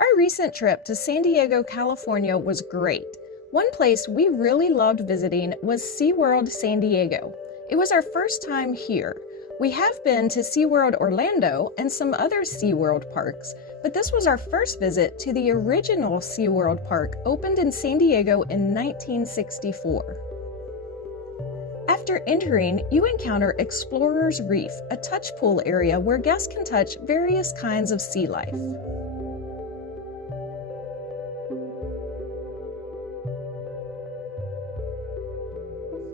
Our recent trip to San Diego, California was great. One place we really loved visiting was SeaWorld San Diego. It was our first time here. We have been to SeaWorld Orlando and some other SeaWorld parks, but this was our first visit to the original SeaWorld park, opened in San Diego in 1964. After entering, you encounter Explorer's Reef, a touch pool area where guests can touch various kinds of sea life.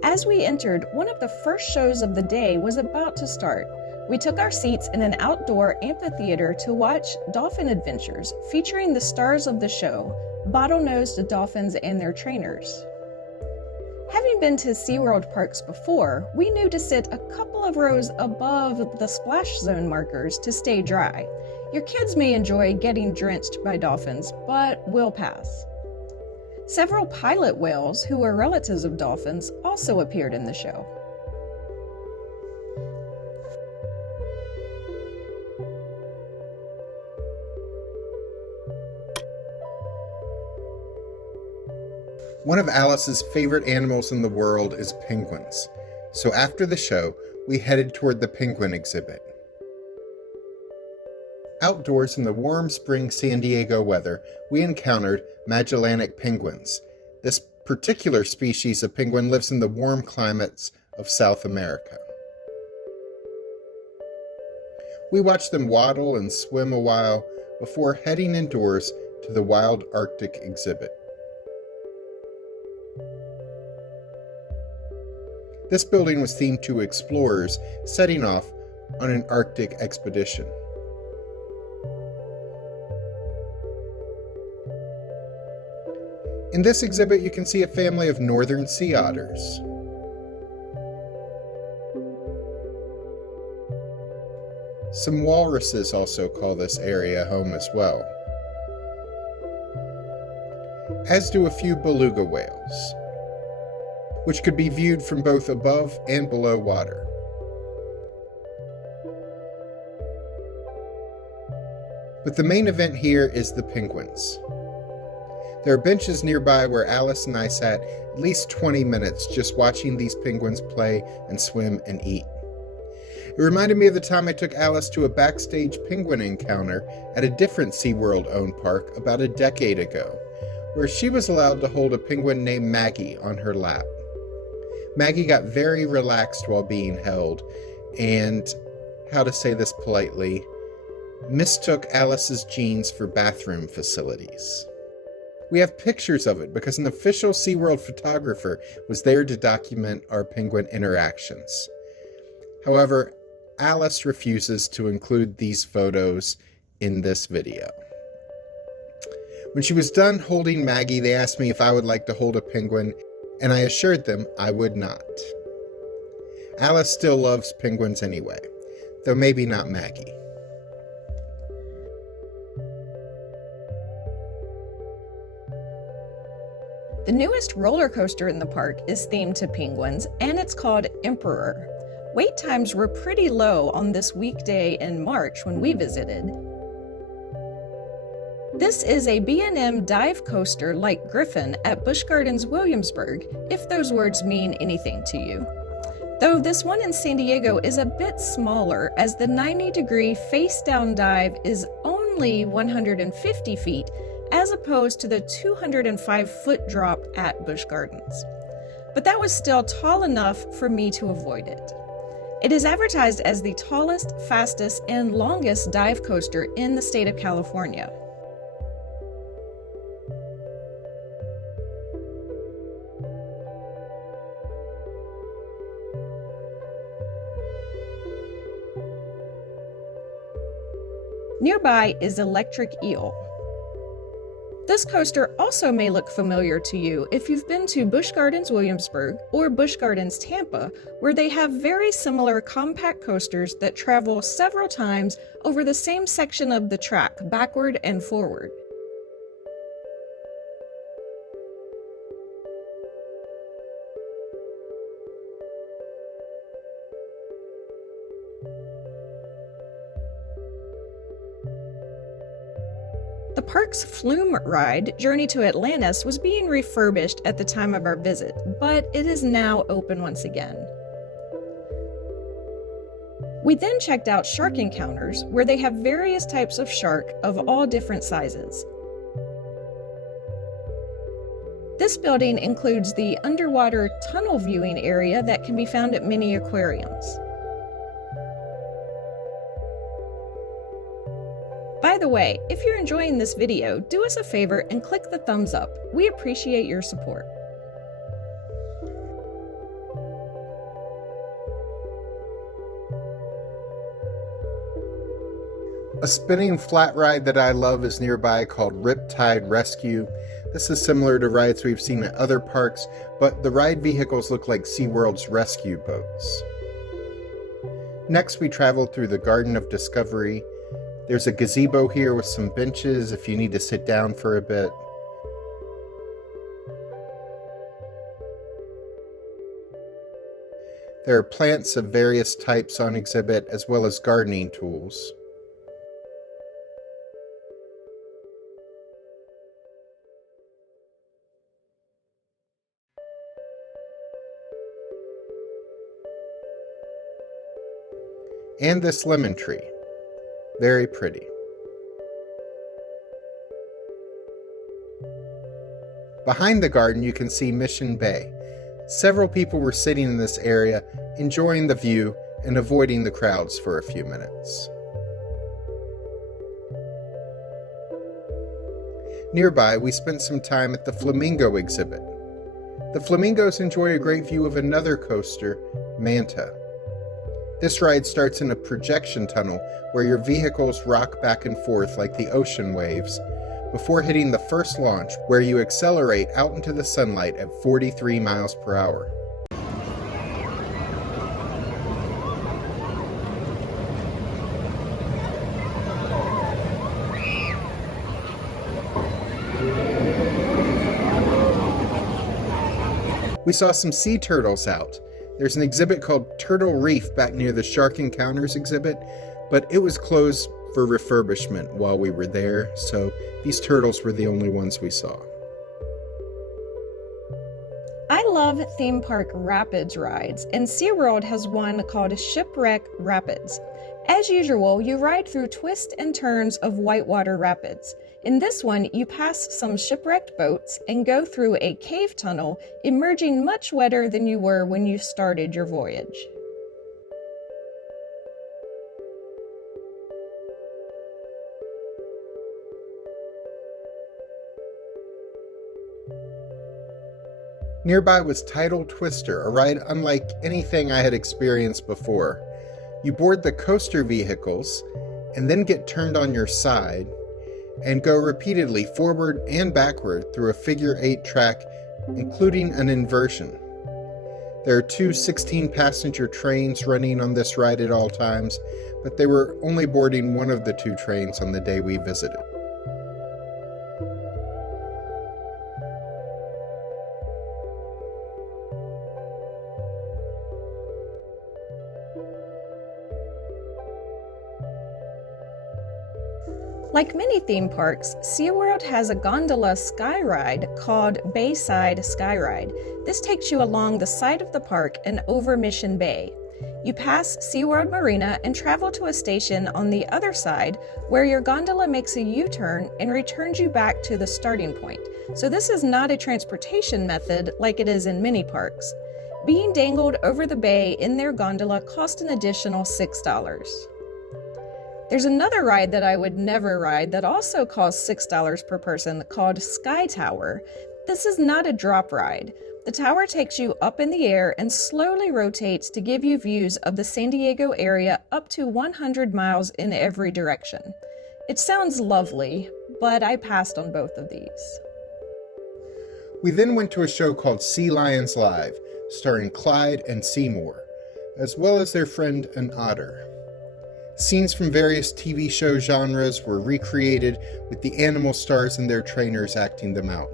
As we entered, one of the first shows of the day was about to start. We took our seats in an outdoor amphitheater to watch Dolphin Adventures, featuring the stars of the show, bottlenose dolphins and their trainers. Having been to SeaWorld parks before, we knew to sit a couple of rows above the splash zone markers to stay dry. Your kids may enjoy getting drenched by dolphins, but we'll pass. Several pilot whales, who were relatives of dolphins, also appeared in the show. One of Alice's favorite animals in the world is penguins, so after the show, we headed toward the penguin exhibit. Outdoors in the warm spring San Diego weather, we encountered Magellanic penguins. This particular species of penguin lives in the warm climates of South America. We watched them waddle and swim a while before heading indoors to the Wild Arctic exhibit. This building was themed to explorers setting off on an Arctic expedition. In this exhibit, you can see a family of northern sea otters. Some walruses also call this area home as well, as do a few beluga whales, which could be viewed from both above and below water. But the main event here is the penguins. There are benches nearby where Alice and I sat at least 20 minutes just watching these penguins play and swim and eat. It reminded me of the time I took Alice to a backstage penguin encounter at a different SeaWorld-owned park about a decade ago, where she was allowed to hold a penguin named Maggie on her lap. Maggie got very relaxed while being held, and, how to say this politely, mistook Alice's jeans for bathroom facilities. We have pictures of it because an official SeaWorld photographer was there to document our penguin interactions. However, Alice refuses to include these photos in this video. When she was done holding Maggie, they asked me if I would like to hold a penguin, and I assured them I would not. Alice still loves penguins anyway, though maybe not Maggie. The newest roller coaster in the park is themed to penguins, and it's called Emperor. Wait times were pretty low on this weekday in March when we visited. This is a B&M dive coaster like Griffon at Busch Gardens Williamsburg, if those words mean anything to you. Though this one in San Diego is a bit smaller, as the 90-degree face-down dive is only 150 feet, as opposed to the 205-foot drop at Busch Gardens. But that was still tall enough for me to avoid it. It is advertised as the tallest, fastest, and longest dive coaster in the state of California. Nearby is Electric Eel. This coaster also may look familiar to you if you've been to Busch Gardens Williamsburg or Busch Gardens Tampa, where they have very similar compact coasters that travel several times over the same section of the track, backward and forward. The park's flume ride, Journey to Atlantis, was being refurbished at the time of our visit, but it is now open once again. We then checked out Shark Encounters, where they have various types of shark of all different sizes. This building includes the underwater tunnel viewing area that can be found at many aquariums. By the way, if you're enjoying this video, do us a favor and click the thumbs up. We appreciate your support. A spinning flat ride that I love is nearby called Riptide Rescue. This is similar to rides we've seen at other parks, but the ride vehicles look like SeaWorld's rescue boats. Next, we traveled through the Garden of Discovery. There's a gazebo here with some benches if you need to sit down for a bit. There are plants of various types on exhibit, as well as gardening tools. And this lemon tree. Very pretty. Behind the garden you can see Mission Bay. Several people were sitting in this area, enjoying the view and avoiding the crowds for a few minutes. Nearby, we spent some time at the Flamingo exhibit. The flamingos enjoy a great view of another coaster, Manta. This ride starts in a projection tunnel where your vehicles rock back and forth like the ocean waves, before hitting the first launch where you accelerate out into the sunlight at 43 miles per hour. We saw some sea turtles out. There's an exhibit called Turtle Reef back near the Shark Encounters exhibit, but it was closed for refurbishment while we were there, so these turtles were the only ones we saw. I love theme park rapids rides, and SeaWorld has one called Shipwreck Rapids. As usual, you ride through twists and turns of whitewater rapids. In this one, you pass some shipwrecked boats and go through a cave tunnel, emerging much wetter than you were when you started your voyage. Nearby was Tidal Twister, a ride unlike anything I had experienced before. You board the coaster vehicles and then get turned on your side and go repeatedly forward and backward through a figure-8 track, including an inversion. There are two 16-passenger trains running on this ride at all times, but they were only boarding one of the two trains on the day we visited. Like many theme parks, SeaWorld has a gondola sky ride called Bayside Sky Ride. This takes you along the side of the park and over Mission Bay. You pass SeaWorld Marina and travel to a station on the other side where your gondola makes a U-turn and returns you back to the starting point. So this is not a transportation method like it is in many parks. Being dangled over the bay in their gondola cost an additional $6. There's another ride that I would never ride that also costs $6 per person called Sky Tower. This is not a drop ride. The tower takes you up in the air and slowly rotates to give you views of the San Diego area up to 100 miles in every direction. It sounds lovely, but I passed on both of these. We then went to a show called Sea Lions Live, starring Clyde and Seymour, as well as their friend an otter. Scenes from various TV show genres were recreated with the animal stars and their trainers acting them out.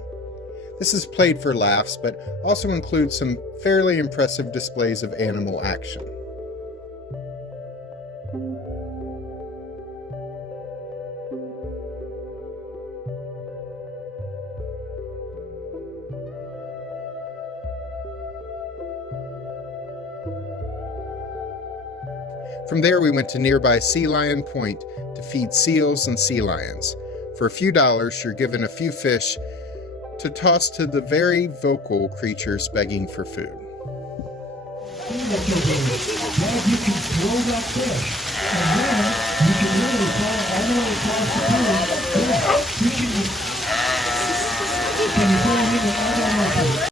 This is played for laughs, but also includes some fairly impressive displays of animal action. From there, we went to nearby Sea Lion Point to feed seals and sea lions. For a few dollars, you're given a few fish to toss to the very vocal creatures begging for food. Now you can throw that fish, and then you can literally throw it all the way across the pool. Can you throw them in the other?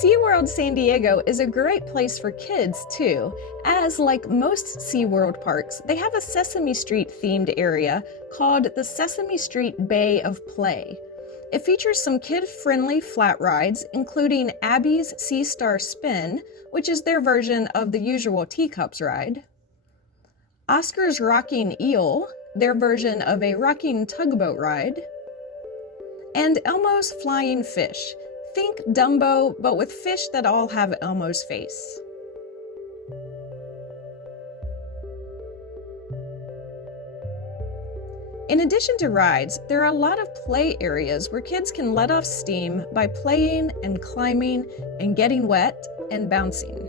SeaWorld San Diego is a great place for kids too, as like most SeaWorld parks, they have a Sesame Street themed area called the Sesame Street Bay of Play. It features some kid-friendly flat rides, including Abby's Sea Star Spin, which is their version of the usual teacups ride, Oscar's Rocking Eel, their version of a rocking tugboat ride, and Elmo's Flying Fish. Think Dumbo, but with fish that all have Elmo's face. In addition to rides, there are a lot of play areas where kids can let off steam by playing and climbing and getting wet and bouncing.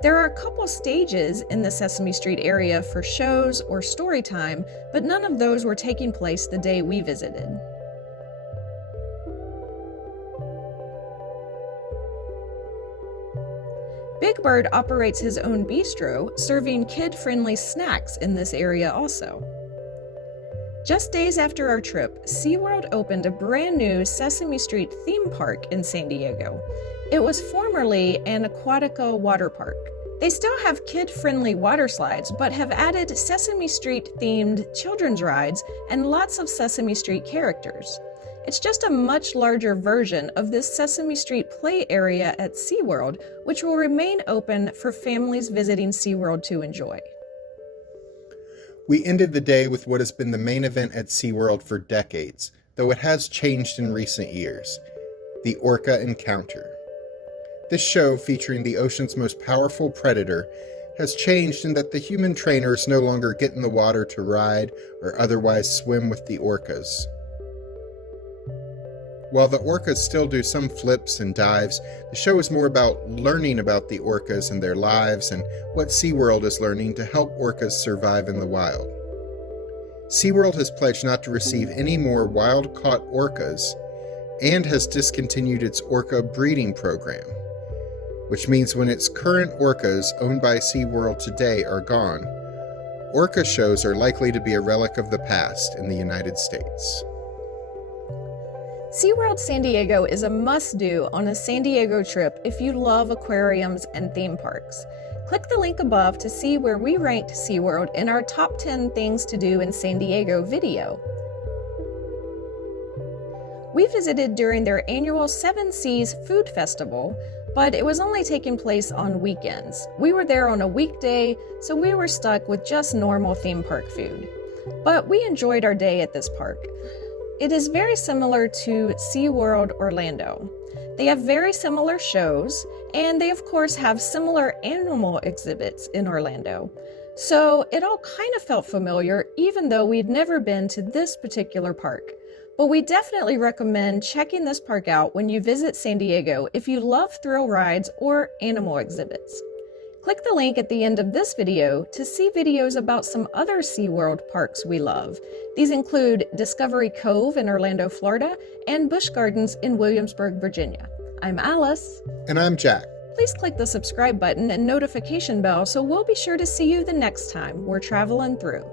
There are a couple stages in the Sesame Street area for shows or story time, but none of those were taking place the day we visited. Big Bird operates his own bistro, serving kid-friendly snacks in this area also. Just days after our trip, SeaWorld opened a brand new Sesame Street theme park in San Diego. It was formerly an Aquatica water park. They still have kid-friendly water slides, but have added Sesame Street-themed children's rides and lots of Sesame Street characters. It's just a much larger version of this Sesame Street play area at SeaWorld, which will remain open for families visiting SeaWorld to enjoy. We ended the day with what has been the main event at SeaWorld for decades, though it has changed in recent years: the Orca Encounter. This show, featuring the ocean's most powerful predator, has changed in that the human trainers no longer get in the water to ride or otherwise swim with the orcas. While the orcas still do some flips and dives, the show is more about learning about the orcas and their lives and what SeaWorld is learning to help orcas survive in the wild. SeaWorld has pledged not to receive any more wild-caught orcas and has discontinued its orca breeding program, which means when its current orcas owned by SeaWorld today are gone, orca shows are likely to be a relic of the past in the United States. SeaWorld San Diego is a must-do on a San Diego trip if you love aquariums and theme parks. Click the link above to see where we ranked SeaWorld in our top 10 things to do in San Diego video. We visited during their annual Seven Seas Food Festival, but it was only taking place on weekends. We were there on a weekday, so we were stuck with just normal theme park food. But we enjoyed our day at this park. It is very similar to SeaWorld Orlando. They have very similar shows, and they of course have similar animal exhibits in Orlando. So it all kind of felt familiar, even though we'd never been to this particular park. But we definitely recommend checking this park out when you visit San Diego if you love thrill rides or animal exhibits. Click the link at the end of this video to see videos about some other SeaWorld parks we love. These include Discovery Cove in Orlando, Florida, and Busch Gardens in Williamsburg, Virginia. I'm Alice. And I'm Jack. Please click the subscribe button and notification bell so we'll be sure to see you the next time we're traveling through.